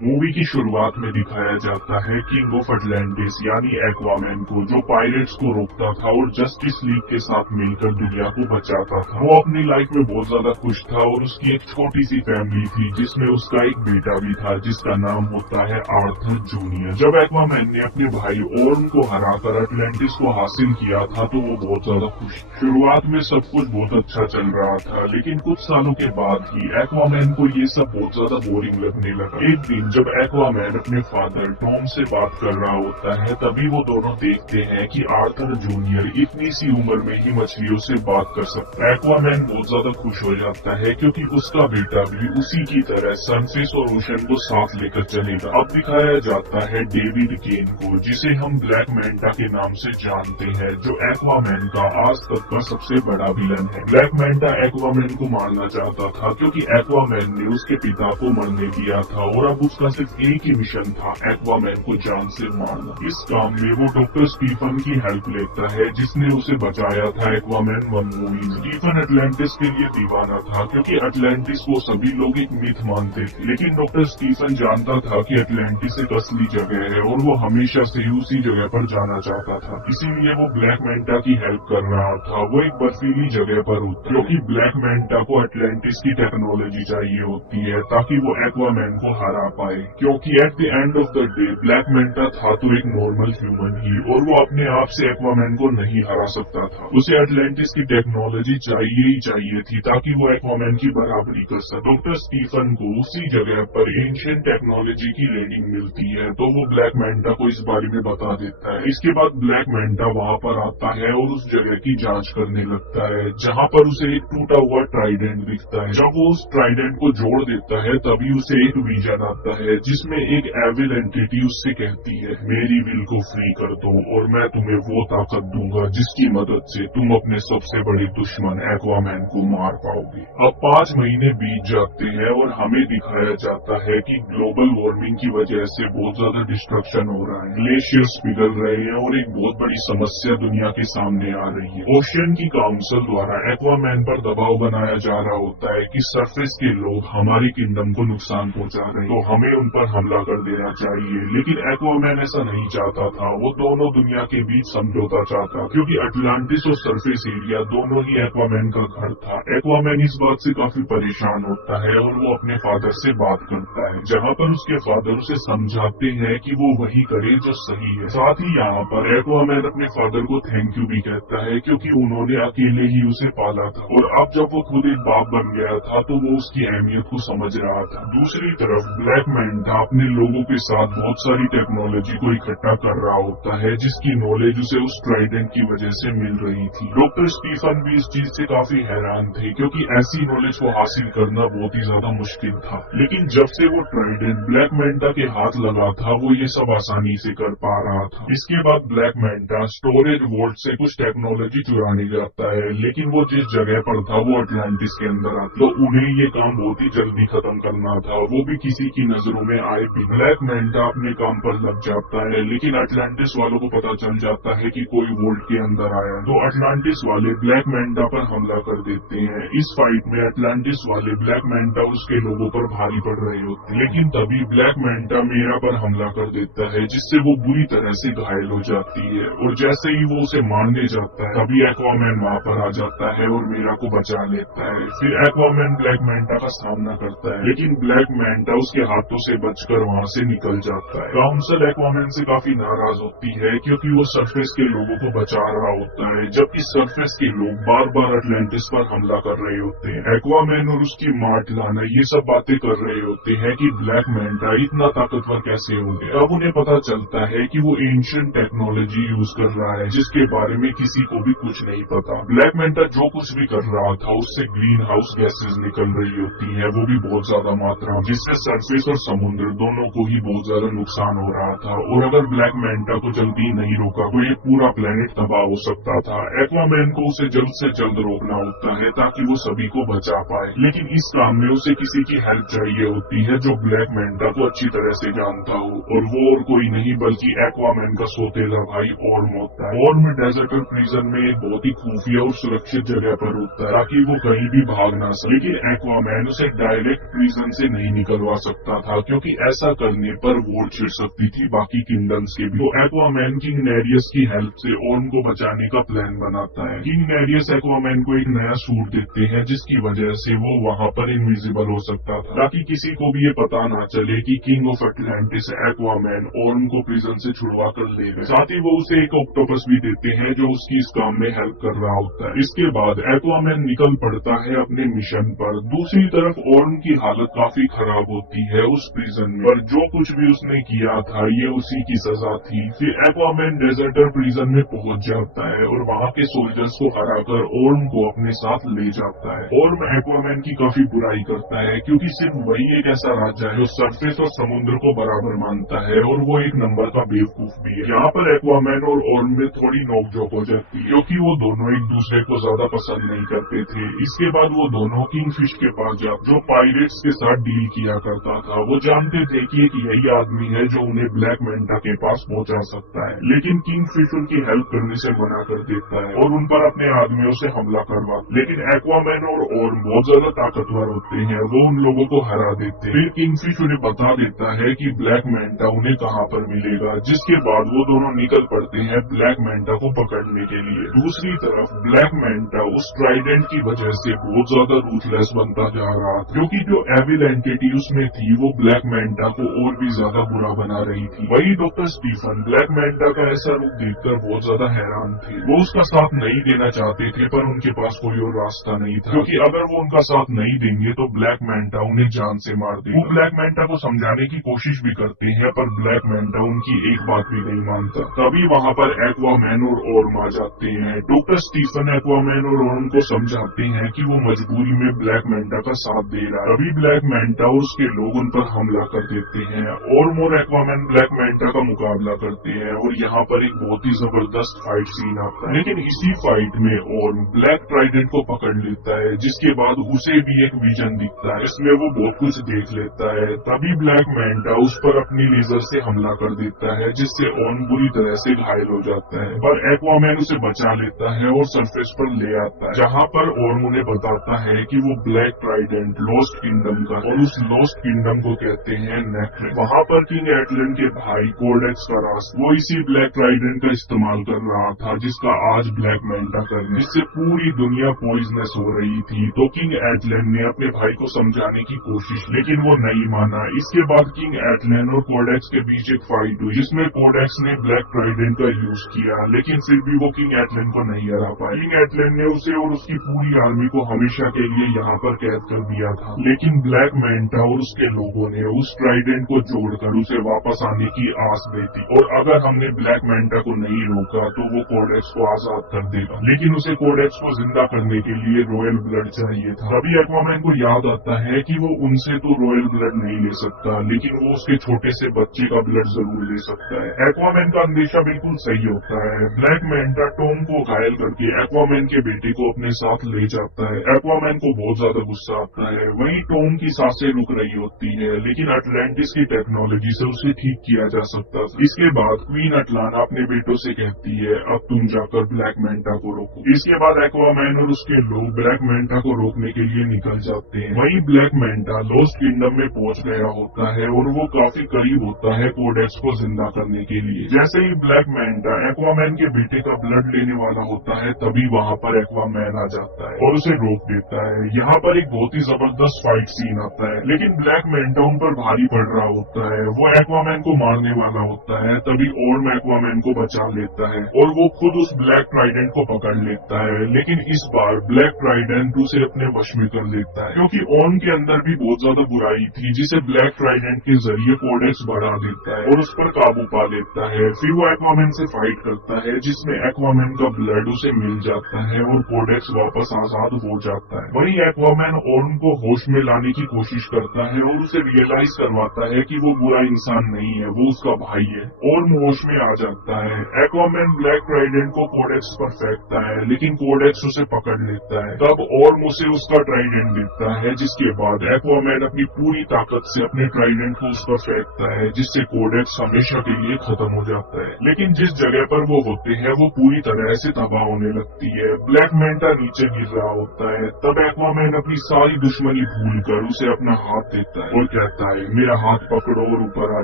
Movie की शुरुआत में दिखाया जाता है किंग ऑफ अटलांटिस यानी एक्वामैन को, जो पायरेट्स को रोकता था और जस्टिस लीग के साथ मिलकर दुनिया को बचाता था। वो अपनी लाइफ में बहुत ज्यादा खुश था और उसकी एक छोटी सी फैमिली थी जिसमें उसका एक बेटा भी था जिसका नाम होता है आर्थर जूनियर। जब एक्वामैन ने अपने भाई ऑर्म को हराकर अटलांटिस को हासिल किया था तो वो बहुत ज्यादा खुश। शुरुआत में सब कुछ बहुत अच्छा चल रहा था, लेकिन कुछ सालों के बाद ही एक्वामैन को ये सब बहुत ज्यादा बोरिंग लगने लगा। एक दिन जब एक्वामैन अपने फादर टॉम से बात कर रहा होता है तभी वो दोनों देखते हैं कि आर्थर जूनियर इतनी सी उम्र में ही मछलियों से बात कर सकता है। एक्वामैन बहुत ज्यादा खुश हो जाता है क्योंकि उसका बेटा भी उसी की तरह सरफेस और ओशन को साथ लेकर चलेगा। अब दिखाया जाता है डेविड केन को, जिसे हम ब्लैक मैंटा के नाम से जानते हैं, जो एक्वामैन का आज तक का सबसे बड़ा विलन है। ब्लैक मैंटा एक्वामैन को मारना चाहता था क्योंकि एक्वामैन ने उसके पिता को मरने दिया था और अब उसका सिर्फ एक ही मिशन था, एक्वामैन को जान से मारना। इस काम में वो डॉक्टर स्टीफन की हेल्प लेता है जिसने उसे बचाया था एक्वामैन 1 मूवी में। स्टीफन अटलांटिस के लिए दीवाना था क्योंकि अटलांटिस को सभी लोग एक मिथ मानते थे, लेकिन डॉक्टर स्टीफन जानता था कि अटलांटिस एक असली जगह है और वो हमेशा से ही उसी जगह पर जाना चाहता था। इसीलिए वो ब्लैक मैंटा की हेल्प कर रहा था। वो एक बर्फीली जगह पर होता है क्योंकि ब्लैक मैंटा को अटलांटिस की टेक्नोलॉजी चाहिए होती है ताकि वो एक्वामैन को हरा पाए, क्योंकि at the end of the day Black Manta था तो एक नॉर्मल ह्यूमन ही और वो अपने आप से एक्वामैन को नहीं हरा सकता था। उसे अटलांटिस की टेक्नोलॉजी चाहिए ही चाहिए थी ताकि वो एक्वामैन की बराबरी कर सके। डॉक्टर स्टीफन को उसी जगह पर एंशिएंट टेक्नोलॉजी की रीडिंग मिलती है तो वो ब्लैक मैंटा को इस बारे में बता देता है। इसके बाद ब्लैक मैंटा वहाँ पर आता है और उस जगह की जांच करने लगता है जहाँ पर उसे एक टूटा हुआ ट्राइडेंट दिखता है। जब वो उस ट्राइडेंट को जोड़ देता है तभी उसे एक विजन आता है जिसमें एक एविल एंटिटी उससे कहती है, मेरी विल को फ्री कर दो और मैं तुम्हें वो ताकत दूंगा जिसकी मदद से तुम अपने सबसे बड़े दुश्मन एक्वामैन को मार पाओगे। अब 5 महीने बीत जाते हैं और हमें दिखाया जाता है कि ग्लोबल वार्मिंग की वजह से बहुत ज्यादा डिस्ट्रक्शन हो रहा है, ग्लेशियर्स पिघल रहे हैं और एक बहुत बड़ी समस्या दुनिया के सामने आ रही है। ओशियन की काउंसिल द्वारा एक्वामैन पर दबाव बनाया जा रहा होता है कि सरफेस के लोग हमारी किंगडम को नुकसान पहुंचा रहे हैं तो हमें उन पर हमला कर देना चाहिए, लेकिन एक्वामैन ऐसा नहीं चाहता था। वो दोनों दुनिया के बीच समझौता चाहता क्योंकि अटलांटिस और सरफेस एरिया दोनों ही एक्वामैन का घर था। एक्वामैन इस बात से काफी परेशान होता है और वो अपने फादर से बात करता है जहाँ पर उसके फादर उसे समझाते हैं कि वो वही करे जो सही है। साथ ही यहाँ पर एक्वामैन अपने फादर को थैंक यू भी कहता है क्योंकि उन्होंने अकेले ही उसे पाला था और अब जब वो खुद एक बाप बन गया था तो वो उसकी अहमियत को समझ रहा था। दूसरी तरफ ब्लैक मैंटा अपने लोगों के साथ बहुत सारी टेक्नोलॉजी को इकट्ठा कर रहा होता है जिसकी नॉलेज उसे उस ट्राइडेंट की वजह से मिल रही थी। डॉक्टर स्टीफन भी इस चीज से काफी हैरान थे क्योंकि ऐसी नॉलेज को हासिल करना बहुत ही ज्यादा मुश्किल था, लेकिन जब से वो ट्राइडेंट ब्लैक मैंटा के हाथ लगा था वो ये सब आसानी से कर पा रहा था। इसके बाद ब्लैक मैंटा स्टोरेज वोल्ट से कुछ टेक्नोलॉजी चुराने जाता है, लेकिन वो जिस जगह पर था वो अटलांटिस के अंदर आता तो उन्हें ये काम बहुत ही जल्दी खत्म करना था, वो भी किसी की नजरों में आए भी। ब्लैक मैंटा अपने काम पर लग जाता है, लेकिन अटलांटिस वालों को पता चल जाता है कि कोई वोल्ट के अंदर आया तो अटलांटिस वाले ब्लैक मैंटा पर हमला कर देते हैं। इस फाइट में अटलांटिस वाले ब्लैक मैंटा और उसके लोगों पर भारी पड़ रहे होते हैं, लेकिन तभी ब्लैक मैंटा मेरा पर हमला कर देता है जिससे वो बुरी तरह से घायल हो जाती है और जैसे ही वो उसे मारने जाता है तभी एक्वामैन वहाँ पर आ जाता है और मेरा को बचा लेता है। फिर एक्वामैन ब्लैक मैंटा का सामना करता है, लेकिन ब्लैक मैंटा उसके हाथों से बचकर वहाँ से निकल जाता है। काउंसिल एक्वामैन से काफी नाराज होती है क्योंकि वो सरफेस के लोगों को बचा रहा होता है जबकि सरफेस के लोग बार बार अटलांटिस पर हमला कर रहे होते हैं। एक्वामैन और उसकी मार्ट लाना ये सब बातें कर रहे होते हैं कि ब्लैक मैंटा इतना ताकतवर कैसे हो गया। अब उन्हें पता चलता है कि वो एंशिएंट टेक्नोलॉजी यूज कर रहा है जिसके बारे में किसी को भी कुछ नहीं पता। ब्लैक मैंटा जो कुछ भी कर रहा था उससे ग्रीन हाउस गैसेज निकल रही होती है, वो भी बहुत ज्यादा मात्रा में, जिससे सरफेस और समुद्र दोनों को ही बहुत ज्यादा नुकसान हो रहा था और अगर ब्लैक मैंटा को जल्दी नहीं रोका तो ये पूरा प्लेनेट तबाह हो सकता था। एक्वामैन को उसे जल्द से जल्द रोकना होता है ताकि वो सभी को बचा पाए, लेकिन इस काम में उसे किसी की हेल्प चाहिए होती है जो ब्लैक मैंटा को अच्छी तरह से जानता हो और वो और कोई नहीं बल्कि एक्वामैन का सौतेला भाई ऑर्म होता है। ऑर्म डेजर्ट प्रिजन में एक बहुत ही खुफिया और सुरक्षित जगह पर होता है ताकि वो कहीं भी भाग ना सके, लेकिन एक्वामैन उसे डायरेक्ट प्रिजन से नहीं निकलवा सकता था था, क्योंकि ऐसा करने पर वॉर छिड़ सकती थी बाकी किंगडम्स के भी। तो एक्वामैन किंग नेरियस की हेल्प से ऑर्म को बचाने का प्लान बनाता है। किंग नेरियस एक्वामैन को एक नया सूट देते हैं, जिसकी वजह से वो वहाँ पर इनविजिबल हो सकता था, ताकि किसी को भी ये पता ना चले कि king of Atlantis Aquaman arm को प्रिजन से छुड़वा कर ले गए। साथ ही वो उसे एक ऑक्टोपस भी देते हैं जो उसकी इस काम में हेल्प कर रहा होता है। इसके बाद एक्वामैन निकल पड़ता है अपने मिशन पर। दूसरी तरफ ऑर्म की हालत काफी खराब होती है उस प्रिजन में, पर जो कुछ भी उसने किया था ये उसी की सजा थी। फिर एक्वामैन डेजर्टर प्रिजन में पहुंच जाता है और वहाँ के सोल्जर्स को हराकर ऑर्म को अपने साथ ले जाता है। ऑर्म एक्वामैन की काफी बुराई करता है, क्योंकि सिर्फ वही एक ऐसा राजा है जो सरफेस और समुद्र को बराबर मानता है, और वो एक नंबर का बेवकूफ भी है। यहाँ पर एक्वामैन और ऑर्म में थोड़ी नोकझोंक हो जाती है, क्योंकि वो दोनों एक दूसरे को ज्यादा पसंद नहीं करते थे। इसके बाद वो दोनों किंगफिश के पास जाते, जो पायरेट्स के साथ डील किया करता था। वो जानते थे कि एक यही आदमी है जो उन्हें ब्लैक मेंटा के पास पहुंचा सकता है, लेकिन किंगफिश उनकी हेल्प करने से मना कर देता है और उन पर अपने आदमियों से हमला करवा। लेकिन एक्वामैन और ऑर्म बहुत ज्यादा ताकतवर होते हैं, वो उन लोगों को हरा देते हैं। फिर किंगफिश उन्हें बता देता है कि ब्लैक मेंटा उन्हें कहाँ पर मिलेगा, जिसके बाद वो दोनों निकल पड़ते हैं ब्लैक मेंटा को पकड़ने के लिए। दूसरी तरफ ब्लैक मेंटा उस ट्राइडेंट की वजह से बहुत ज्यादा रूथलेस बनता जा रहा था, क्योंकि जो एविल एंटिटी उसमें थी वो ब्लैक मेंटा को और भी ज्यादा बुरा बना रही थी। वही डॉक्टर स्टीफन ब्लैक मेंटा का ऐसा रूप देखकर बहुत ज्यादा हैरान थे। वो उसका साथ नहीं देना चाहते थे, पर उनके पास कोई और रास्ता नहीं था, क्योंकि अगर वो उनका साथ नहीं देंगे तो ब्लैक मेंटा उन्हें जान से मार देगा। वो ब्लैक मेंटा को समझाने की कोशिश भी करते हैं, पर ब्लैक मेंटा उनकी एक बात भी नहीं मानता। तभी वहाँ पर एक्वामैन और ऑर्म आ जाते हैं। डॉक्टर स्टीफन एक्वामैन और ऑर्म को समझाते हैं कि वो मजबूरी में ब्लैक मेंटा का साथ दे रहा है। तभी ब्लैक मेंटा और उसके लोग उन पर हमला कर देते हैं। ऑर्म और एक्वामैन ब्लैक मेंटा का मुकाबला करते हैं, और यहाँ पर एक बहुत ही जबरदस्त फाइट सीन आता है। लेकिन इसी फाइट में ऑर्म ब्लैक ट्राइडेंट को पकड़ लेता है, जिसके बाद उसे भी एक विजन दिखता है, इसमें वो बहुत कुछ देख लेता है। तभी ब्लैक मेंटा उस पर अपनी लेजर से हमला कर देता है, जिससे ऑर्म बुरी तरह से घायल हो जाता है, पर एक्वामैन उसे बचा लेता है और सरफेस पर ले आता है, जहाँ पर ऑर्म उन्हें बताता है कि वो ब्लैक ट्राइडेंट लॉस्ट किंगडम का, और उस लॉस्ट किंगडम को कहते हैं नेक्रेन। वहाँ पर किंग एटलन के भाई कोडेक्स करास वो इसी ब्लैक ट्राइडेंट का इस्तेमाल कर रहा था, जिसका आज ब्लैक मेंटा करने, जिससे पूरी दुनिया पॉइजनस हो रही थी। तो किंग एटलन ने अपने भाई को समझाने की कोशिश, लेकिन वो नहीं माना। इसके बाद किंग एटलन और कोडेक्स के बीच एक फाइट हुई, जिसमें कोडेक्स ने ब्लैक ट्राइडेंट का यूज किया, लेकिन फिर भी वो किंग एटलन को नहीं हरा पाया। किंग एटलन ने उसे और उसकी पूरी आर्मी को हमेशा के लिए यहाँ पर कैद कर दिया था, लेकिन ब्लैक मेंटा और उसके लोगों ने उस ट्राइडेंट को जोड़कर उसे वापस आने की आस दी थी, और अगर हमने ब्लैक मेंटा को नहीं रोका तो वो कोडेक्स को आजाद कर देगा। लेकिन उसे कोडेक्स को जिंदा करने के लिए रॉयल ब्लड चाहिए था। तभी एक्वामैन को याद आता है कि वो उनसे तो रॉयल ब्लड नहीं ले सकता, लेकिन वो उसके छोटे से बच्चे का ब्लड जरूर ले सकता है। एक्वामैन का अंदेशा बिल्कुल सही होता है। ब्लैक मेंटा टॉम को घायल करके एक्वामैन के बेटे को अपने साथ ले जाता है। एक्वामैन को बहुत ज्यादा गुस्सा आता है। वहीं टॉम की सांसें रुक रही होती है, लेकिन अटलांटिस की टेक्नोलॉजी से उसे ठीक किया जा सकता था। इसके बाद क्वीन अटलाना अपने बेटों से कहती है, अब तुम जाकर ब्लैक मेंटा को रोको। इसके बाद एक्वामैन और उसके लोग ब्लैक मेंटा को रोकने के लिए निकल जाते हैं। वहीं ब्लैक मेंटा लॉस्ट किंगडम में पहुंच गया होता है, और वो काफी करीब होता है कोडेक्स को जिंदा करने के लिए। जैसे ही ब्लैक मेंटा एक्वामैन के बेटे का ब्लड लेने वाला होता है, तभी वहाँ पर एक्वामैन आ जाता है और उसे रोक देता है। यहाँ पर एक बहुत ही जबरदस्त फाइट सीन आता है, लेकिन ब्लैक मेंटा उन पर भारी पड़ रहा होता है। वो एक्वामैन को मारने वाला होता है, तभी ऑर्म एक्वामैन को बचा लेता है और वो खुद उस ब्लैक ट्राइडेंट को पकड़ लेता है। लेकिन इस बार ब्लैक ट्राइडेंट उसे अपने वश में कर लेता है, क्योंकि ऑर्म के अंदर भी बहुत ज्यादा बुराई थी, जिसे ब्लैक ट्राइडेंट के जरिए कोडेक्स बढ़ा देता है और उस पर काबू पा लेता है। फिर वो एक्वामैन से फाइट करता है, जिसमें एक्वामैन का ब्लड उसे मिल जाता है और कोडेक्स वापस आजाद हो जाता है। वहीं एक्वामैन ऑर्म को होश में लाने की कोशिश करता है और उसे रियलाइज करवाता है कि वो बुरा इंसान नहीं है, वो उसका भाई है। ऑर्म होश में आ जाता है। एक्वामैन ब्लैक ट्राइडेंट को कोडेक्स पर फेंकता है, लेकिन कोडेक्स उसे पकड़ लेता है। तब ऑर्म उसे उसका ट्राइडेंट देता है, जिसके बाद एक्वामैन अपनी पूरी ताकत से अपने ट्राइडेंट को उस पर फेंकता है, जिससे कोडेक्स हमेशा के लिए खत्म हो जाता है। लेकिन जिस जगह पर वो होते हैं वो पूरी तरह से तबाह होने लगती है। ब्लैक मेंटा नीचे गिर रहा होता है। तब एक्वामैन अपनी सारी दुश्मनी भूलकर उसे अपना हाथ देता है और रहता है मेरा हाथ पकड़ो और ऊपर आ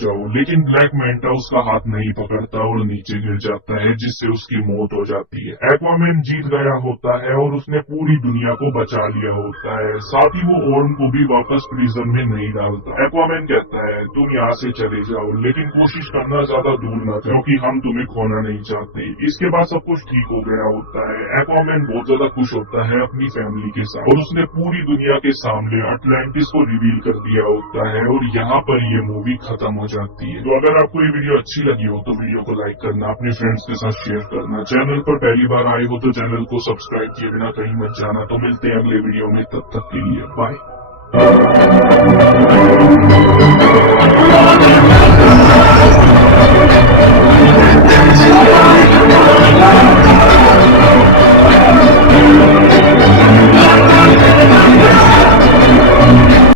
जाओ, लेकिन ब्लैक मैंटा उसका हाथ नहीं पकड़ता और नीचे गिर जाता है, जिससे उसकी मौत हो जाती है। एक्वामैन जीत गया होता है और उसने पूरी दुनिया को बचा लिया होता है, साथ ही वो ऑर्म को भी वापस प्रिजन में नहीं डालता। एक्वामैन कहता है तुम यहाँ से चले जाओ, लेकिन कोशिश करना ज्यादा दूर न करो, क्योंकि हम तुम्हें खोना नहीं चाहते। इसके बाद सब कुछ ठीक हो गया होता है। एक्वामैन बहुत ज्यादा खुश होता है अपनी फैमिली के साथ, और उसने पूरी दुनिया के सामने अटलांटिस को रिवील कर दिया होता है, और यहाँ पर ये मूवी खत्म हो जाती है। तो अगर आपको ये वीडियो अच्छी लगी हो तो वीडियो को लाइक करना, अपने फ्रेंड्स के साथ शेयर करना, चैनल पर पहली बार आए हो तो चैनल को सब्सक्राइब किए बिना कहीं मत जाना। तो मिलते हैं अगले वीडियो में, तब तक के लिए बाय।